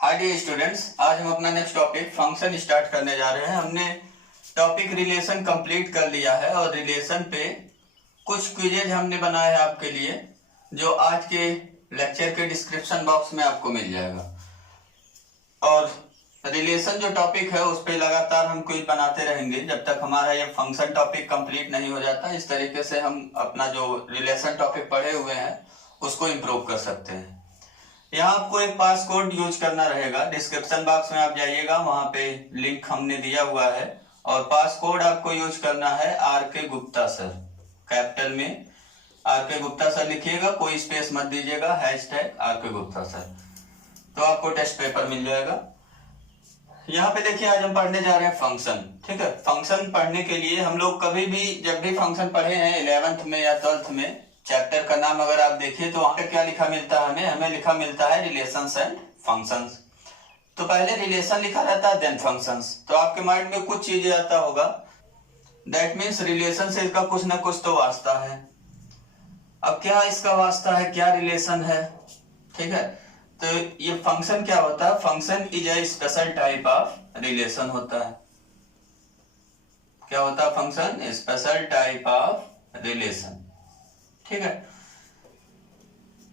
Hi dear students, आज हम अपना नेक्स्ट टॉपिक फंक्शन स्टार्ट करने जा रहे हैं। हमने टॉपिक रिलेशन कंप्लीट कर लिया है और रिलेशन पे कुछ क्विजेज हमने बनाए हैं आपके लिए, जो आज के लेक्चर के डिस्क्रिप्शन बॉक्स में आपको मिल जाएगा। और रिलेशन जो टॉपिक है उस पे लगातार हम क्विज बनाते रहेंगे जब तक हमारा ये फंक्शन टॉपिक कंप्लीट नहीं हो जाता। इस तरीके से हम अपना जो रिलेशन टॉपिक पढ़े हुए हैं उसको इम्प्रूव कर सकते हैं। यहाँ आपको एक पासकोड यूज करना रहेगा। डिस्क्रिप्शन बॉक्स में आप जाइएगा, वहां पे लिंक हमने दिया हुआ है और पासकोड आपको यूज करना है RK गुप्ता सर, कैपिटल में RK गुप्ता सर लिखिएगा, कोई स्पेस मत दीजिएगा, #RK गुप्ता सर, तो आपको टेस्ट पेपर मिल जाएगा। यहाँ पे देखिए, आज हम पढ़ने जा रहे हैं फंक्शन। ठीक है, फंक्शन पढ़ने के लिए हम लोग कभी भी जब भी फंक्शन पढ़े हैं 11th में या 12th में, चैप्टर का नाम अगर आप देखिए तो वहां पे क्या लिखा मिलता है हमें लिखा मिलता है रिलेशंस एंड फंक्शंस। तो पहले रिलेशन लिखा रहता है देन फंक्शंस। तो आपके माइंड में कुछ चीजें आता होगा, दैट मीन्स रिलेशन से इसका कुछ ना कुछ तो वास्ता है। अब क्या इसका वास्ता है, क्या रिलेशन है? ठीक है, तो ये फंक्शन क्या होता है? Function is a special type of relation होता है। क्या होता है? Function special type of relation. ठीक है,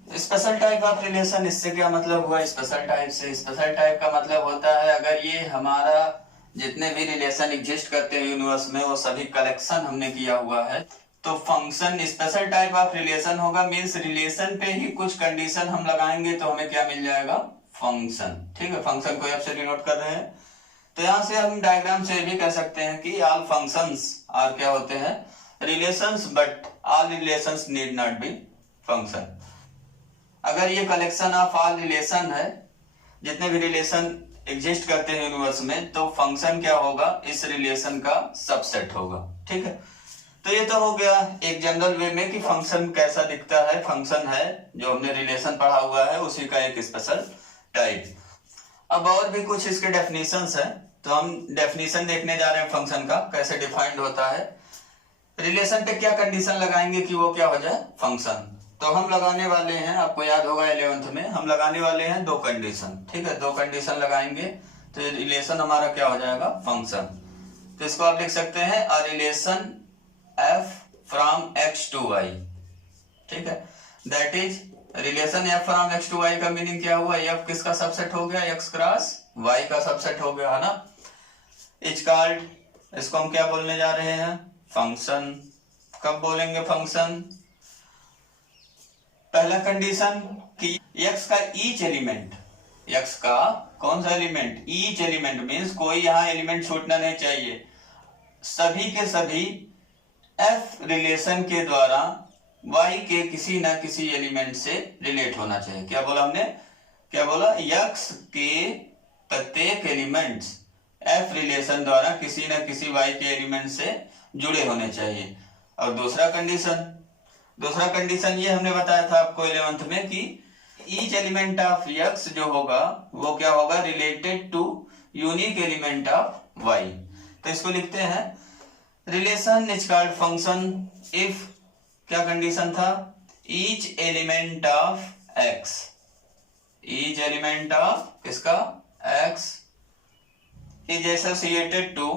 स्पेशल टाइप ऑफ रिलेशन, इससे क्या मतलब हुआ? स्पेशल टाइप से, स्पेशल टाइप का मतलब होता है अगर ये हमारा जितने भी रिलेशन एग्जिस्ट करते हैं यूनिवर्स में वो सभी कलेक्शन हमने किया हुआ है तो function special type of relation होगा। मींस रिलेशन पे ही कुछ कंडीशन हम लगाएंगे तो हमें क्या मिल जाएगा? फंक्शन। ठीक है, फंक्शन को आपसे डिनोट कर रहे हैं। तो यहां से हम डायग्राम से भी कह सकते हैं कि ऑल फंक्शंस आर क्या होते हैं? Relations, but all relations need not be function. अगर ये कलेक्शन ऑफ ऑल रिलेशन है, जितने भी रिलेशन एग्जिस्ट करते हैं यूनिवर्स में, तो फंक्शन क्या होगा? इस रिलेशन का सबसेट होगा। ठीक है, तो ये तो हो गया एक जनरल वे में कि फंक्शन कैसा दिखता है। फंक्शन है जो हमने रिलेशन पढ़ा हुआ है उसी का एक स्पेशल टाइप। अब और भी कुछ इसके डेफिनेशंस है, तो हम डेफिनेशन देखने जा रहे हैं फंक्शन का, कैसे डिफाइंड होता है। रिलेशन पे क्या कंडीशन लगाएंगे कि वो क्या हो जाए? फंक्शन। तो हम लगाने वाले हैं, आपको याद होगा 11th में हम लगाने वाले हैं दो कंडीशन। ठीक है, दो कंडीशन लगाएंगे तो ये रिलेशन हमारा क्या हो जाएगा? फंक्शन। तो इसको आप लिख सकते हैं a relation f from x to y। ठीक है, that is relation f from x to y का मीनिंग क्या हुआ? f किसका सबसेट हो गया? x क्रॉस y का सबसेट हो गया, है ना। इज कॉल्ड, इसको हम क्या बोलने जा रहे हैं? फंक्शन। कब बोलेंगे फंक्शन? पहला कंडीशन कि x का ईच एलिमेंट, x का कौन सा एलिमेंट? ईच एलिमेंट मीन्स कोई यहाँ एलिमेंट छूटना नहीं चाहिए, सभी के सभी f रिलेशन के द्वारा y के किसी ना किसी एलिमेंट से रिलेट होना चाहिए। क्या बोला हमने? क्या बोला? x के प्रत्येक एलिमेंट्स f रिलेशन द्वारा किसी ना किसी y के एलिमेंट से जुड़े होने चाहिए। और दूसरा कंडीशन ये हमने बताया था आपको 11th में कि ईच एलिमेंट ऑफ x जो होगा वो क्या होगा? Related to unique element of y। तो इसको लिखते हैं relation is called function if, क्या कंडीशन था? Each element of x, each element of किसका? x इज एसोसिएटेड टू,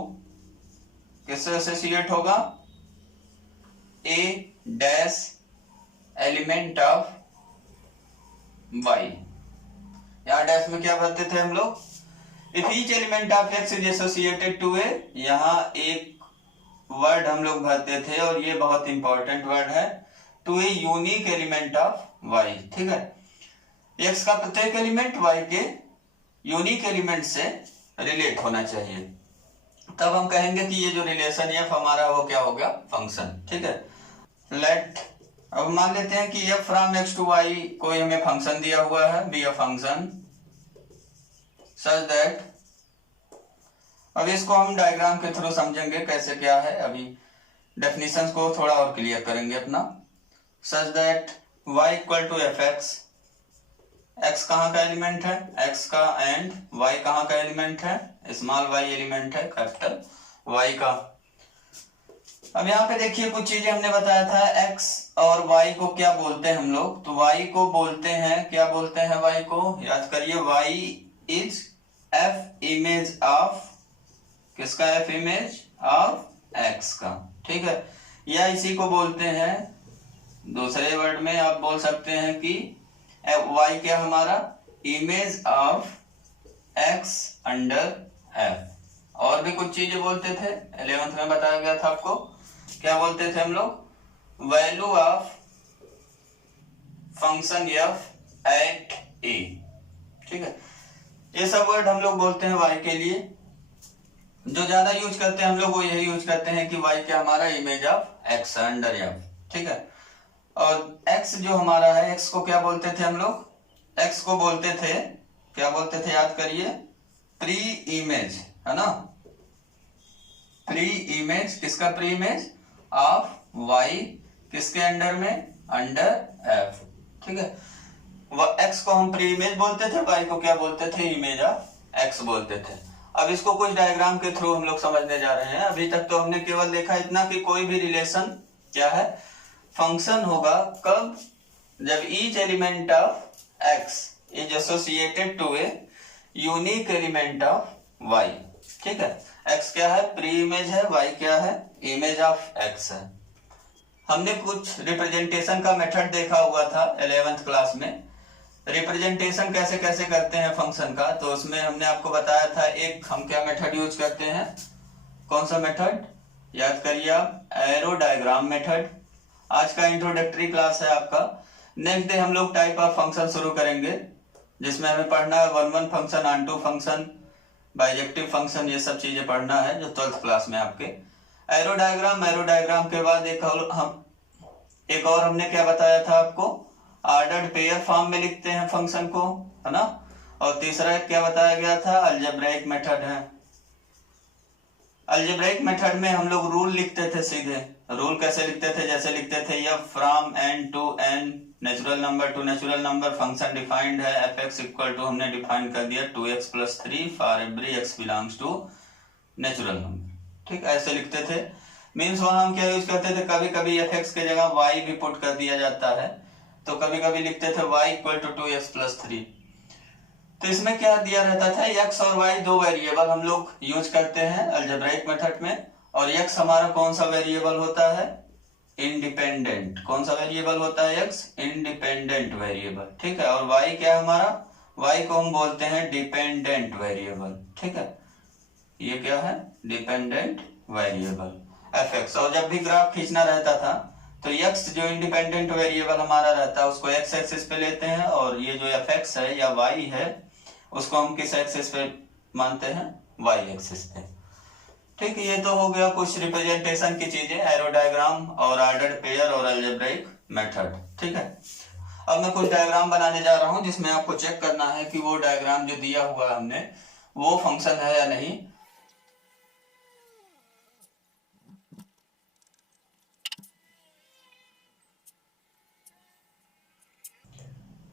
किससे एसोसिएट होगा? a dash element of y। यहां डैश में क्या भरते थे हम लोग? If each element of x is associated to a, यहां एक वर्ड हम लोग भरते थे और ये बहुत इंपॉर्टेंट वर्ड है, to a unique element of y। ठीक है, x का प्रत्येक एलिमेंट y के यूनिक एलिमेंट से रिलेट होना चाहिए, तब हम कहेंगे कि ये जो रिलेशन f हमारा वो क्या हो गया? फंक्शन। ठीक है, लेट, अब मान लेते हैं कि f from x to y कोई हमें फंक्शन दिया हुआ है, be a function such that, अब इसको हम डायग्राम के थ्रू समझेंगे कैसे क्या है। अभी डेफिनेशंस को थोड़ा और क्लियर करेंगे अपना। Such that y equal to f x, x कहाँ का एलिमेंट है? x का, एंड y कहाँ का एलिमेंट है? स्मॉल y एलिमेंट है कैपिटल y का। अब यहाँ पे देखिए कुछ चीजें हमने बताया था, x और y को क्या बोलते हैं हम लोग? तो y को बोलते हैं, क्या बोलते हैं y को? याद करिए, y is F image of, किसका एफ इमेज ऑफ एक्स का, ठीक है। या इसी को बोलते हैं, दूसरे वर्ड में आप बोल सकते हैं कि वाई क्या हमारा image of x under F. और भी कुछ चीजें बोलते थे, 11th में बताया गया था आपको, क्या बोलते थे हम लोग, value of function f at a, ठीक है। ये सब वर्ड हम लोग बोलते हैं वाई के लिए। जो ज्यादा यूज करते हैं हम लोग वो यही यूज करते हैं कि वाई क्या हमारा image of x under F, ठीक है। और एक्स जो हमारा है, एक्स को क्या बोलते थे हम लोग, एक्स को बोलते थे, क्या बोलते थे याद करिए, प्री इमेज, है ना। प्री इमेज, किसका प्री इमेज ऑफ वाई, किसके अंडर में, अंडर एफ, ठीक है। एक्स को हम प्री इमेज बोलते थे, वाई को क्या बोलते थे, इमेज ऑफ एक्स बोलते थे। अब इसको कुछ डायग्राम के थ्रू हम लोग समझने जा रहे हैं। अभी तक तो हमने केवल देखा इतना कि कोई भी रिलेशन क्या है, फंक्शन होगा कब, जब each element of x is associated to a unique element of y, ठीक है। एक्स क्या है, प्री इमेज है, वाई क्या है, इमेज ऑफ एक्स है। हमने कुछ रिप्रेजेंटेशन का मेथड देखा हुआ था 11th क्लास में, रिप्रेजेंटेशन कैसे कैसे करते हैं फंक्शन का, तो उसमें हमने आपको बताया था एक हम क्या मेथड यूज करते हैं, कौन सा मेथड याद करिए आप, एरो डायग्राम मेथड। आज का इंट्रोडक्टरी क्लास है आपका। नेक्स्ट डे हम लोग टाइप ऑफ फंक्शन शुरू करेंगे, जिसमें हमें पढ़ना है 1-1 function, on-to function, bijective function, ये सब चीजें पढ़ना है जो 12th क्लास में आपके। एरो डायग्राम के बाद एक और हमने क्या बताया था आपको, ऑर्डर्ड पेयर फॉर्म में लिखते हैं फंक्शन को, है ना। और तीसरा क्या बताया गया था, अलजेब्राइक मेथड है। अलजेब्राइक मेथड में हम लोग रूल लिखते थे सीधे। रूल कैसे लिखते थे, जैसे लिखते थे f from n to n natural number to natural number, function defined है एफ एक्स इक्वल टू, हमने डिफाइन कर दिया 2x+3 for every x belongs to natural number, ठीक, ऐसे लिखते थे। मीन्स वहां हम क्या यूज करते थे, कभी कभी एफ एक्स के जगह y भी पुट कर दिया जाता है, तो कभी कभी लिखते थे y इक्वल टू 2x+3। तो इसमें क्या दिया रहता था, x और y दो वेरिएबल हम लोग यूज करते हैं अलजेब्राइक मेथड में, और x हमारा कौन सा वेरिएबल होता है, इंडिपेंडेंट। कौन सा वेरिएबल होता है x, इंडिपेंडेंट वेरिएबल, ठीक है। और y क्या है हमारा, y को हम बोलते हैं डिपेंडेंट वेरिएबल, ठीक है। ये क्या है, डिपेंडेंट वेरिएबल fx। और जब भी ग्राफ खींचना रहता था तो x जो इंडिपेंडेंट वेरिएबल हमारा रहता है उसको x एक्सिस पे लेते हैं, और ये जो fx है या y है उसको हम किस एक्सिस पे मानते हैं, y एक्सिस पे, ठीक है। ये तो हो गया कुछ रिप्रेजेंटेशन की चीजें, एरो डायग्राम और ऑर्डर्ड पेयर और अलजेब्राइक मेथड, ठीक है। अब मैं कुछ डायग्राम बनाने जा रहा हूं जिसमें आपको चेक करना है कि वो डायग्राम जो दिया हुआ है हमने वो फंक्शन है या नहीं।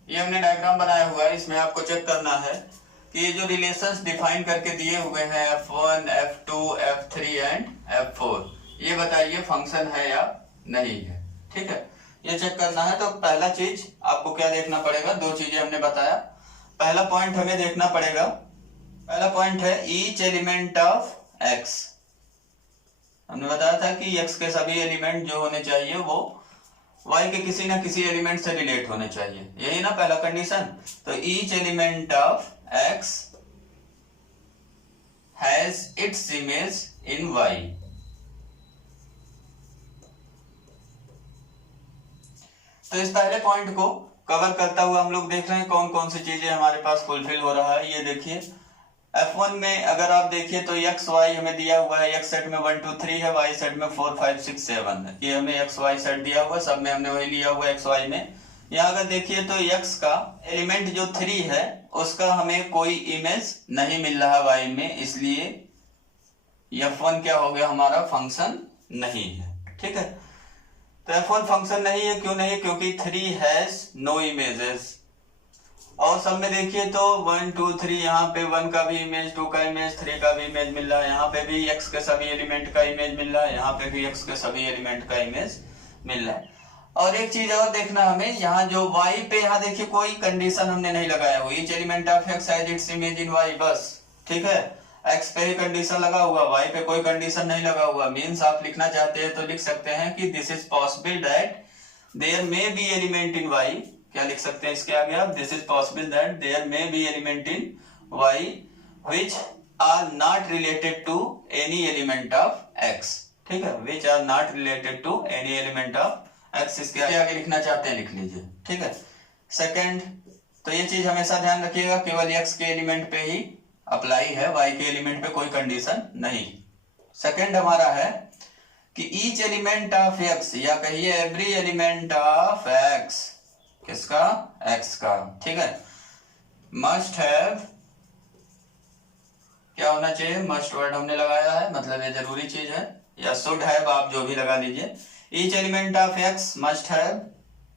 ये हमने डायग्राम बनाया हुआ है, इसमें आपको चेक करना है कि ये जो रिलेशंस डिफाइन करके दिए हुए हैं f1, f2, f3 and f4, ये बताइए फंक्शन है या नहीं है, ठीक है। ये चेक करना है। तो पहला चीज आपको क्या देखना पड़ेगा, दो चीजें हमने बताया। पहला पॉइंट हमें देखना पड़ेगा, पहला पॉइंट है ईच एलिमेंट ऑफ x। हमने बताया था कि x के सभी एलिमेंट जो होने चाहिए वो y के किसी ना किसी एलिमेंट से रिलेट होने चाहिए, यही ना पहला कंडीशन। तो each element of x has its image in y। तो इस पहले पॉइंट को कवर करता हुआ हम लोग देख रहे हैं कौन कौन सी चीजें हमारे पास फुलफिल हो रहा है। ये देखिए F1 में अगर आप देखिए तो x y हमें दिया हुआ है, x सेट में 1 2 3 है, y सेट में 4 5 6 7 है। ये हमें x y सेट दिया हुआ, सब में हमने वही लिया हुआ x y में। यहाँ अगर देखिए तो x का एलिमेंट जो 3 है उसका हमें कोई इमेज नहीं मिल रहा y में, इसलिए F1 क्या हो गया हमारा, फंक्शन नहीं है, ठीक है। तो F1 फंक्शन नहीं है, क्यों नहीं, क्योंकि 3 हैज नो इमेजेस। और सब में देखिए तो 1 2 3 यहाँ पे 1 का भी इमेज, 2 का इमेज, 3 का भी इमेज मिल रहा है, यहाँ पे भी x के सभी एलिमेंट का इमेज मिल रहा है, यहाँ पे भी x के सभी एलिमेंट का इमेज मिल रहा है। और एक चीज और देखना हमें, यहाँ जो y पे, यहाँ देखिए कोई कंडीशन हमने नहीं लगाया हुआ, each element of x has its image in y, बस ठीक है। x पे ही कंडीशन लगा हुआ, y पे कोई कंडीशन नहीं लगा हुआ। मीन्स आप लिखना चाहते हैं तो लिख सकते हैं कि this is possible that there may be element in y। क्या लिख सकते हैं इसके आगे आप? This is possible that there may be element in y which are not related to any element of x, ठीक है, which are not related to any element of x। इसके आगे लिखना चाहते हैं लिख लीजिए, ठीक है। सेकंड, तो ये चीज हमेशा ध्यान रखिएगा, केवल x के एलिमेंट पे ही अप्लाई है, y के एलिमेंट पे कोई कंडीशन नहीं। सेकंड हमारा है कि ईच एलिमेंट ऑफ x, या कहिए एवरी एलिमेंट ऑफ x, किसका? x का, ठीक है, मस्ट हैव, क्या होना चाहिए? मस्ट वर्ड हमने लगाया है, मतलब ये जरूरी चीज है, या शुड हैव, आप जो भी लगा लीजिए। Each element of x must have,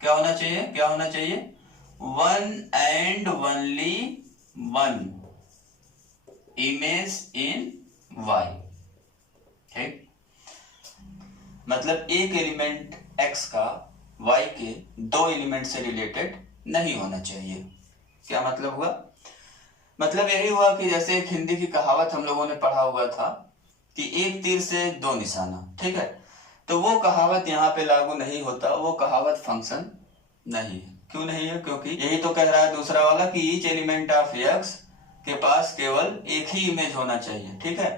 क्या होना चाहिए? क्या होना चाहिए? One and only one image in y, ठीक। मतलब एक एलिमेंट एक्स का वाई के दो एलिमेंट से रिलेटेड नहीं होना चाहिए। क्या मतलब हुआ? मतलब यही हुआ कि जैसे एक हिंदी की कहावत हम लोगों ने पढ़ा हुआ था कि एक तीर से दो निशाना, ठीक है। तो वो कहावत यहाँ पे लागू नहीं होता, वो कहावत फंक्शन नहीं है। क्यों नहीं है? क्योंकि यही तो कह रहा है दूसरा वाला कि ईच एलिमेंट ऑफ एक्स के पास केवल एक ही इमेज होना चाहिए, ठीक है।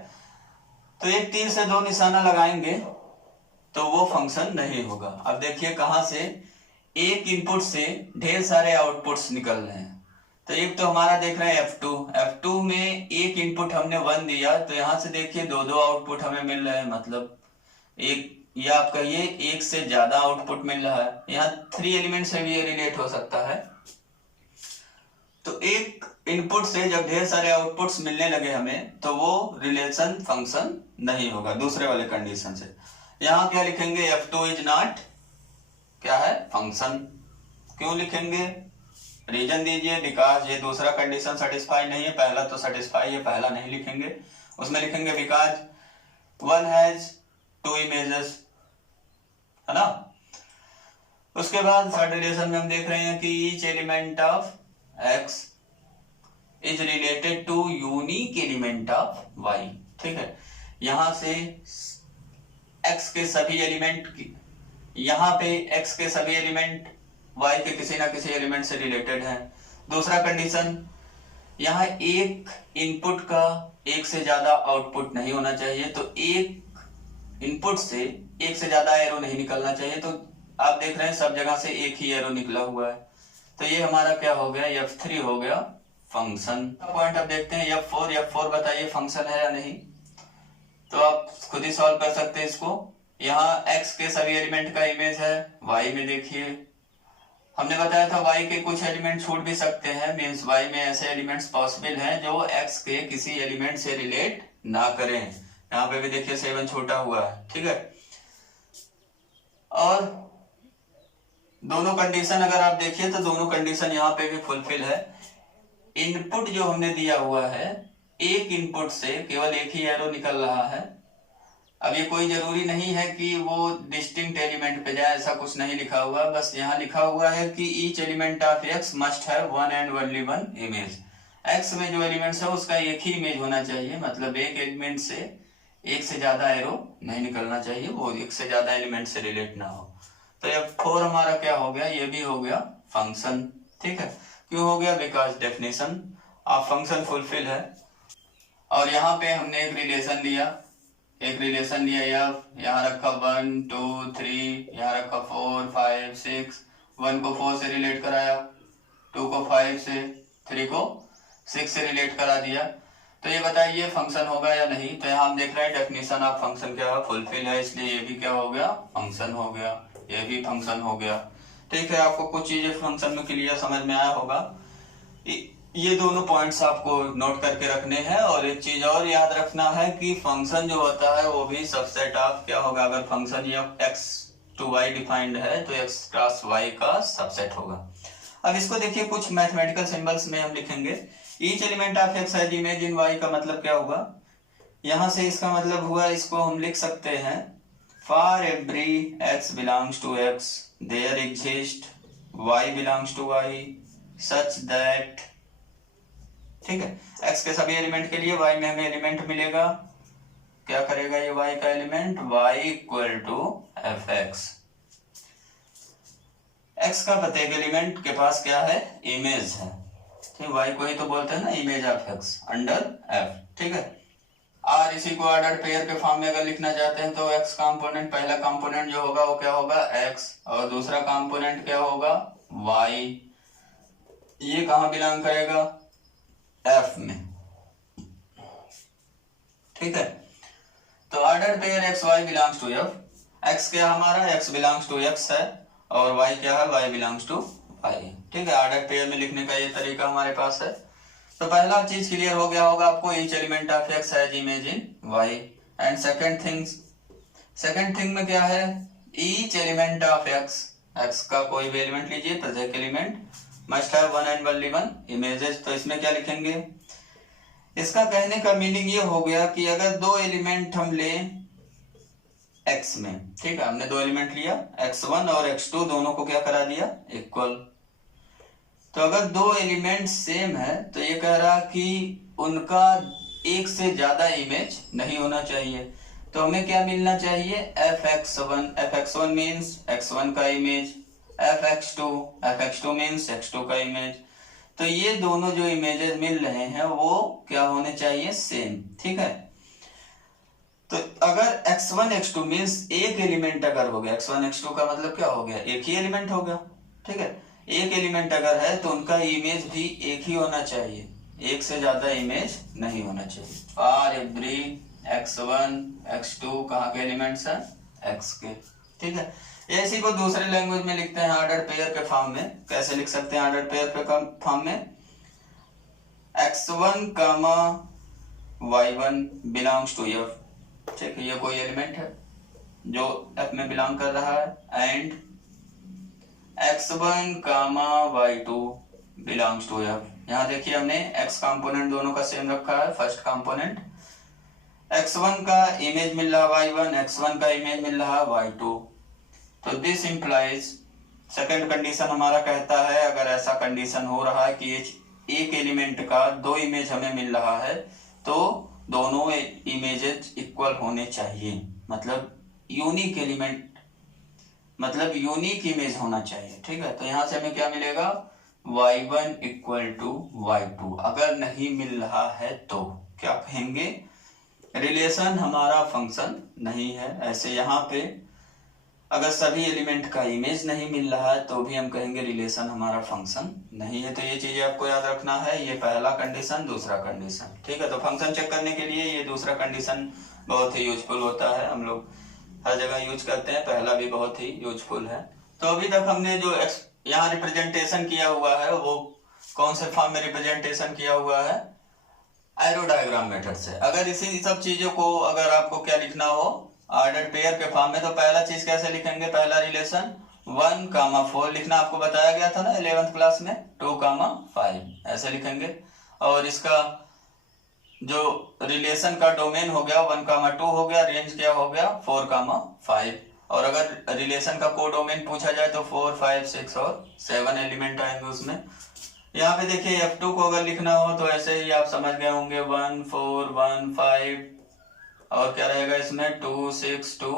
तो एक तीर से दो निशाना लगाएंगे तो वो फंक्शन नहीं होगा। अब देखिए कहां से एक इनपुट से ढेर सारे आउटपुट्स निकल रहे हैं। तो एक तो हमारा देख रहे हैं F2 में एक इनपुट हमने 1 दिया, तो यहां से देखिए दो दो आउटपुट हमें मिल रहे हैं, मतलब एक, या आप कहिए एक से ज्यादा आउटपुट मिल रहा है। यहाँ 3 एलिमेंट से भी ये रिलेट हो सकता है। तो एक इनपुट से जब ढेर सारे आउटपुट्स मिलने लगे हमें, तो वो रिलेशन फंक्शन नहीं होगा दूसरे वाले कंडीशन से। यहाँ क्या लिखेंगे? F2 इज नॉट, क्या है? फंक्शन। क्यों लिखेंगे? रीजन दीजिए। बिकॉज ये दूसरा कंडीशन सेटिस्फाई नहीं है, पहला तो सेटिस्फाई है, पहला नहीं लिखेंगे। उसमें लिखेंगे because one has two images, है ना। उसके बाद थर्ड रिलेशन में हम देख रहे हैं कि each element of x is related to unique element of y, ठीक है। यहां से x के सभी एलिमेंट, यहां पे x के सभी एलिमेंट y के किसी ना किसी एलिमेंट से रिलेटेड है। दूसरा कंडीशन, यहाँ एक इनपुट का एक से ज्यादा आउटपुट नहीं होना चाहिए, तो एक इनपुट से एक से ज्यादा एरो नहीं निकलना चाहिए। तो आप देख रहे हैं सब जगह से एक ही एरो निकला हुआ है, तो ये हमारा क्या हो गया? F3 हो गया फंक्शन। पॉइंट अब देखते हैं F4 बताइए फंक्शन है या नहीं। तो आप खुद ही सॉल्व कर सकते हैं इसको। यहाँ x के सभी एलिमेंट का इमेज है, y में देखिए हमने बताया था y के कुछ एलिमेंट छूट भी सकते हैं, मींस y में ऐसे एलिमेंट्स पॉसिबल हैं जो x के किसी एलिमेंट से रिलेट ना करें। यहाँ पे भी देखिए 7 छोटा हुआ है, ठीक है। और दोनों कंडीशन अगर आप देखिए तो दोनों कंडीशन यहाँ पे भी फुलफिल है। इनपुट जो हमने दिया हुआ है, एक इनपुट से केवल एक ही एरो निकल रहा है। अब ये कोई जरूरी नहीं है कि वो डिस्टिंक्ट एलिमेंट पे जाए, ऐसा कुछ नहीं लिखा हुआ, बस यहाँ लिखा हुआ है कि each element of x must have one and only one image. x में जो एलिमेंट्स है उसका एक ही इमेज होना चाहिए, मतलब एक एलिमेंट से एक से ज्यादा एरो नहीं निकलना चाहिए, वो एक से ज्यादा एलिमेंट से रिलेट ना हो। तो F4 हमारा क्या हो गया? ये भी हो गया फंक्शन, ठीक है। क्यों हो गया? Because definition of function fulfil है। और यहाँ पे हमने एक रिलेशन लिया यहाँ रखा 1 2 3, यहाँ रखा 4 5 6, 1 को 4 से रिलेट कराया, 2 को 5 से, 3 को 6 से रिलेट करा दिया। तो ये बताइए फंक्शन होगा या नहीं। तो यहाँ हम देख रहे हैं डेफिनेशन ऑफ फंक्शन क्या है? फुलफिल है, इसलिए ये भी क्या हो गया? फंक्शन हो गया, ये भी फंक्शन हो गया, ठीक है। आपको कुछ चीजें फंक्शन में क्लियर समझ में आया होगा। ये दोनों पॉइंट्स आपको नोट करके रखने हैं। और एक चीज और याद रखना है कि फंक्शन जो होता है वो भी सबसेट ऑफ क्या होगा? अगर फंक्शन ये x to y डिफाइंड है तो x क्रॉस y का सबसेट होगा। अब इसको देखिए कुछ मैथमेटिकल सिंबल्स में हम लिखेंगे। Each element of x has image in y का मतलब क्या होगा? यहां से इसका मतलब हुआ, इसको हम लिख सकते हैं for every x belongs to x there exist y belongs to y such that, ठीक है, x के सभी एलिमेंट के लिए y में हमें एलिमेंट मिलेगा, क्या करेगा ये y का element, y equal to f x. x का प्रत्येक एलिमेंट के पास क्या है, इमेज है, ठीक, y को ही तो बोलते हैं ना image of x under f, ठीक है। और इसी को ऑर्डर पेयर के फॉर्म में अगर लिखना चाहते हैं तो x कंपोनेंट, पहला कंपोनेंट जो होगा वो क्या होगा x, और दूसरा कंपोनेंट क्या होगा y, ये कहाँ बिलोंग करेगा, f में, ठीक है। तो order pair x y belongs to f, x क्या हमारा, एक्स बिलोंग्स टू एक्स है, और वाई क्या है, वाई बिलोंग्स टू वाई, ठीक है। ऑर्डर पेयर में लिखने का ये तरीका हमारे पास है। तो पहला चीज क्लियर हो गया होगा आपको, each element of x has image in y. And second thing में क्या है, each element of x, x का कोई भी एलिमेंट लीजिए, प्रत्येक element must have one and only one images. तो इसमें क्या लिखेंगे, इसका कहने का मीनिंग ये हो गया कि अगर दो एलिमेंट हम ले x में, ठीक है, हमने दो एलिमेंट लिया x1 और x2, दोनों को क्या करा दिया इक्वल। तो अगर दो एलिमेंट सेम है तो ये कह रहा कि उनका एक से ज्यादा इमेज नहीं होना चाहिए। तो हमें क्या मिलना चाहिए, fx1 मीन्स x1 का इमेज, fx2 मीन्स x2 का इमेज। तो ये दोनों जो इमेजेस मिल रहे हैं वो क्या होने चाहिए, सेम, ठीक है। तो अगर x1 x2 मीन्स एक एलिमेंट अगर हो गया, x1 x2 का मतलब क्या हो गया, एक ही एलिमेंट हो गया, ठीक है। एक एलिमेंट अगर है तो उनका इमेज भी एक ही होना चाहिए, एक से ज्यादा इमेज नहीं होना चाहिए। फॉर एवरी x1 x2 कहाँ के एलिमेंट्स हैं, x के, ठीक है। इसी को दूसरे लैंग्वेज में लिखते हैं ऑर्डर पेयर के फॉर्म में। कैसे लिख सकते हैं ऑर्डर पेयर के फॉर्म में, x1 comma y1 belongs to f, ठीक है, ये कोई एलिमेंट है जो f में बिलोंग कर रहा है, and x1 comma y2 belongs to f। यहाँ देखिए हमने x कंपोनेंट दोनों का सेम रखा है, फर्स्ट कंपोनेंट x1 का इमेज मिल रहा है y1, x1 का इमेज मिल रहा है y2। तो दिस इंप्लाइज, सेकंड कंडीशन हमारा कहता है अगर ऐसा कंडीशन हो रहा है कि एक एलिमेंट का दो इमेज हमें मिल रहा है तो दोनों इमेजेस इक्वल होने चाहिए, मतलब यूनिक एलिमेंट, मतलब यूनिक इमेज होना चाहिए, ठीक है। तो यहां से हमें क्या मिलेगा, y1 इक्वल टू y2। अगर नहीं मिल रहा है तो क्या कहेंगे, रिलेशन हमारा फंक्शन नहीं है। ऐसे यहाँ पे अगर सभी एलिमेंट का इमेज नहीं मिल रहा है तो भी हम कहेंगे रिलेशन हमारा फंक्शन नहीं है। तो ये चीजें आपको याद रखना है, ये पहला कंडीशन, दूसरा कंडीशन, ठीक है। तो फंक्शन चेक करने के लिए ये दूसरा कंडीशन बहुत ही यूजफुल होता है, हम लोग हर जगह यूज करते हैं, पहला भी बहुत ही यूजफुल है। तो अभी तक हमने जो यहाँ रिप्रेजेंटेशन किया हुआ है वो कौन से फॉर्म में रिप्रेजेंटेशन किया हुआ है, एरो डायग्राम मेथड से। अगर इसी सब चीजों को अगर आपको क्या लिखना हो ऑर्डर पेयर के फॉर्म में, तो पहला चीज कैसे लिखेंगे, पहला रिलेशन 1,4 लिखना आपको बताया गया था ना 11th क्लास में, 2,5 ऐसे लिखेंगे। और इसका जो रिलेशन का डोमेन हो गया 1,2 हो गया, रेंज क्या हो गया 4,5। और अगर रिलेशन का कोडोमेन पूछा जाए तो 4, 5, 6 और 7 एलिमेंट आएंगे उसमें। यहाँ पे देखिए F2 को अगर लिखना हो तो ऐसे ही आप समझ गए होंगे 1, 4, 1, 5 और क्या रहेगा इसमें 2, 6, 2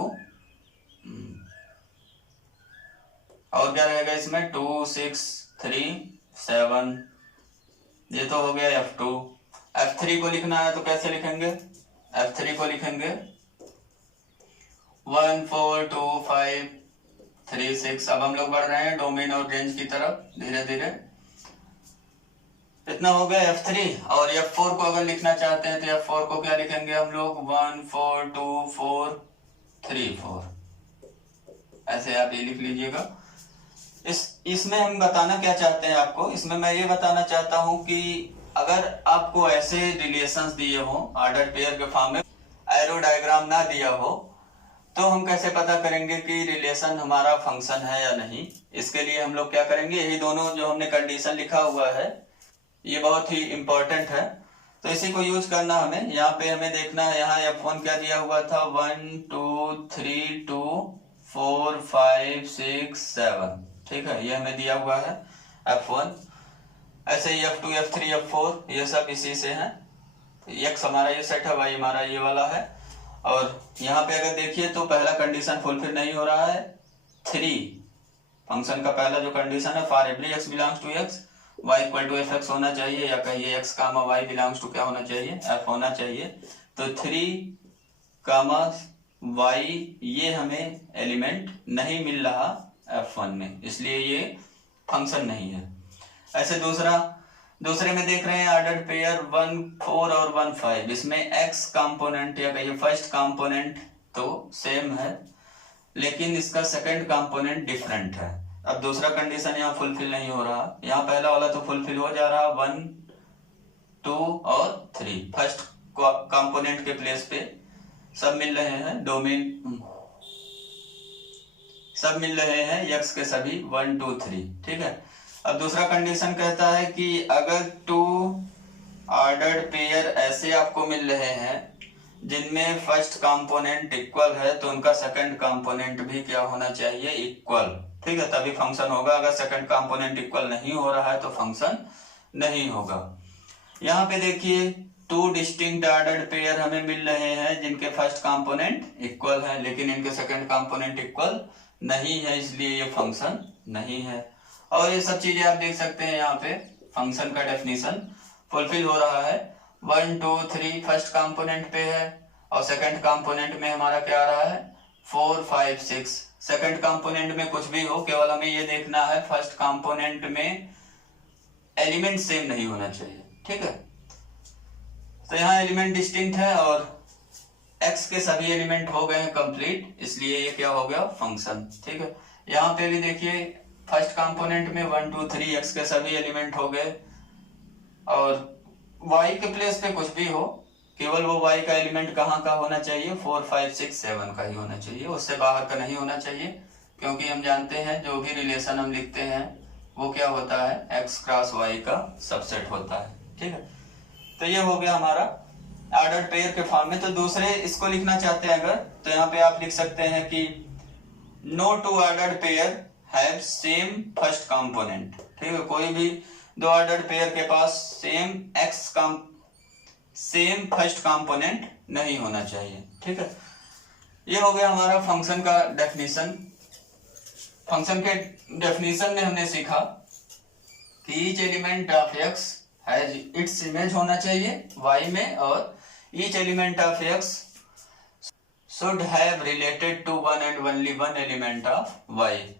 और क्या रहेगा इसमें 2, 6, 3, 7। ये तो हो गया F2। F3 को लिखना है तो कैसे लिखेंगे, F3 को लिखेंगे 1, 4, 2, 5, 3, 6। अब हम लोग बढ़ रहे हैं डोमेन और रेंज की तरफ धीरे धीरे। इतना हो गया F3। और F4 को अगर लिखना चाहते हैं तो F4 को क्या लिखेंगे हम लोग 1, 4, 2, 4, 3, 4 ऐसे आप ये लिख लीजिएगा। इसमें हम बताना क्या चाहते हैं आपको, इसमें मैं ये बताना चाहता हूं कि अगर आपको ऐसे रिलेशंस दिए हो ऑर्डर पेयर के फॉर्म में, एरो डायग्राम ना दिया हो, तो हम कैसे पता करेंगे कि रिलेशन हमारा फंक्शन है या नहीं। इसके लिए हम लोग क्या करेंगे, यही दोनों जो हमने कंडीशन लिखा हुआ है ये बहुत ही इंपॉर्टेंट है, तो इसी को यूज करना हमें। यहाँ पे हमें देखना है, यहाँ F1 क्या दिया हुआ था 1, 2, 3, 2, 4 5 6 7, ठीक है, ये हमें दिया हुआ है F1। ऐसे ही F2 F3 F4 ये सब इसी से हैं। X हमारा ये सेट है, Y हमारा ये वाला है। और यहाँ पे अगर देखिए तो पहला कंडीशन फुलफिल नहीं हो रहा है। 3 फंक्शन का पहला जो कंडीशन है, for every x belongs to x y equal to fx होना चाहिए, या कहिए x comma y belongs to क्या होना चाहिए, f होना चाहिए। तो 3 कामा y ये हमें एलिमेंट नहीं मिल रहा f1 में, इसलिए ये फंक्शन नहीं है। ऐसे दूसरे में देख रहे हैं ऑर्डर्ड पेयर 1 4 और 1 5, इसमें x कंपोनेंट या कहिए फर्स्ट कंपोनेंट तो सेम है, लेकिन इसका सेकंड कंपोनेंट डिफरेंट है। अब दूसरा कंडीशन यहाँ फुलफिल नहीं हो रहा, यहाँ पहला वाला तो फुलफिल हो जा रहा, 1 2 और 3 फर्स्ट कंपोनेंट के प्लेस पे सब मिल रहे हैं, डोमेन सब मिल रहे हैं x के सभी 1 2 3, ठीक है। अब दूसरा कंडीशन कहता है कि अगर 2 ऑर्डर्ड पेयर ऐसे आपको मिल रहे हैं जिनमें फर्स्ट कंपोनेंट इक्वल है, तो उनका सेकंड कंपोनेंट भी क्या होना चाहिए, इक्वल, ठीक है, तभी फंक्शन होगा। अगर सेकंड कंपोनेंट इक्वल नहीं हो रहा है तो फंक्शन नहीं होगा। यहाँ पे देखिए 2 डिस्टिंक्ट ऑर्डर्ड पेयर हमें मिल रहे हैं जिनके फर्स्ट कंपोनेंट इक्वल है, लेकिन इनके सेकंड कंपोनेंट इक्वल नहीं है, इसलिए ये फंक्शन नहीं है। और ये सब चीजें आप देख सकते हैं, यहाँ पे फंक्शन का डेफिनेशन फुलफिल हो रहा है। 1 2 3 फर्स्ट कंपोनेंट पे है, और सेकंड कंपोनेंट में हमारा क्या आ रहा है, 4 5 6। सेकंड कंपोनेंट में कुछ भी हो, केवल हमें ये देखना है फर्स्ट कंपोनेंट में एलिमेंट सेम नहीं होना चाहिए, ठीक है। तो यहाँ एलिमेंट डिस्टिंक्ट है और x के सभी एलिमेंट हो गए हैं कंप्लीट, इसलिए ये क्या हो गया, फंक्शन, ठीक है। यहाँ पे भी देखिए फर्स्ट कंपोनेंट में 1 2 3 x के सभी एलिमेंट हो गए, और y के प्लेस पे कुछ भी हो, केवल वो y का एलिमेंट कहाँ का होना चाहिए, 4 5 6 7 का ही होना चाहिए, उससे बाहर का नहीं होना चाहिए, क्योंकि हम जानते हैं जो भी रिलेशन हम लिखते हैं वो क्या होता है, x क्रॉस y का सबसेट होता है, ठीक है। तो ये हो गया हमारा ऑर्डर्ड पेयर के फॉर्म में। तो दूसरे इसको लिखना चाहते हैं अगर, तो यहाँ पे आप लिख सकते हैं कि no 2 ordered pair have same first component, ठीक है। कोई भी 2 ऑर्डर्ड पेयर के पास सेम फर्स्ट कंपोनेंट नहीं होना चाहिए, ठीक है। ये हो गया हमारा फंक्शन का डेफिनेशन। फंक्शन के डेफिनेशन में हमने सीखा कि each element of x has its image होना चाहिए y में, और each element of x should have related to one and only one element of y।